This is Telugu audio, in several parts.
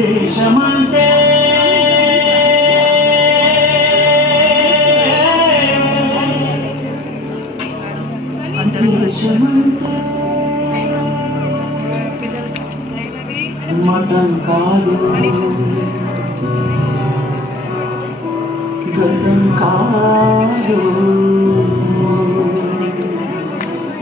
దేశమంటే మతం కాదు, గతం కాదు,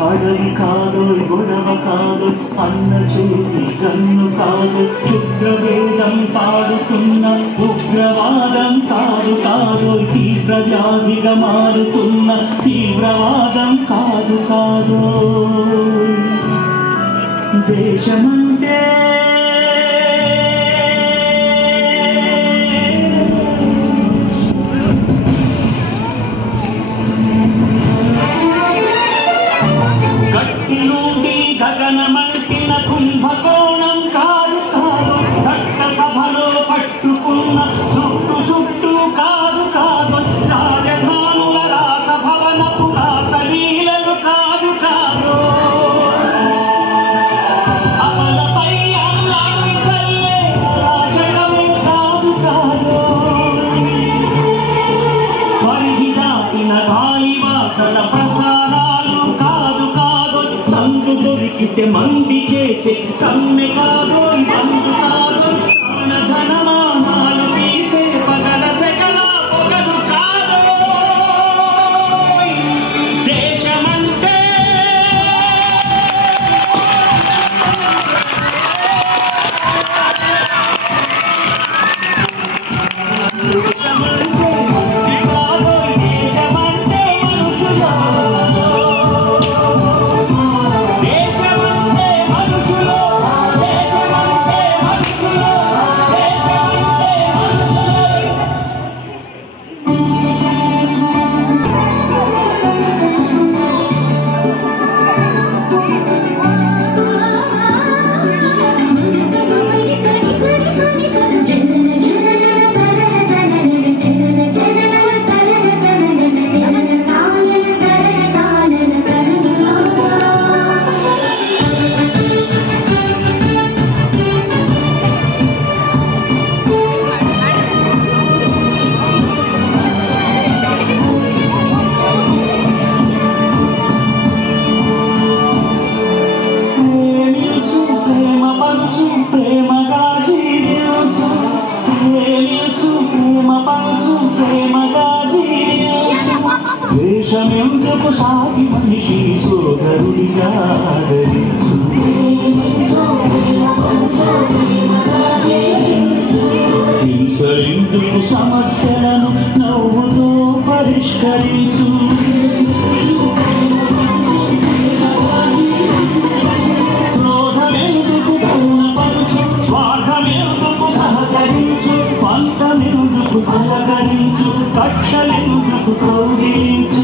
అడవి కాదు, గొడవ కాదు, అన్న చేతి గన్ను కాదు, క్షుద్రవేదం పాడుతున్న ఉగ్రవాదం కాదు కాదు, తీవ్ర వ్యాధిగా మారుతున్న తీవ్రవాదం కాదు కాదు. దేశమంటే గట్టి నుండి గగనమంటిన కుంభకోణం కాదు కాదు, చట్టసభలో పట్టుకున్న చుట్టు కాదు కాదు, రాజధానుల రాసభవనపు రాసలీలలు కాదు కాదు, అమలపై అల్లాన్ని చల్లే రాజకమే కాదు కాదు, పరిధి దాటిన గాలివాసన ప్రసారాలు కాదు కాదు, సందు దొరికితే మంది చేసే సమ్మె కాదు, బంధు కాదు, ధనమానాలు తీసే పగల సెగల పొగలు కాదు. దేశమంటే ప్రేమగా జీవించు, ప్రేమించు, ప్రేమ పంచు, ప్రేమగా జీవించు. దేశమెందుకు సాగి మనిషి సోదరుడిగా ఆదరించు. హింసలెందుకు సమస్యలను నవ్వుతో పరిష్కరించు. పంతమెందుకు పలకరించు, కక్షలెందుకు కౌగిలించు.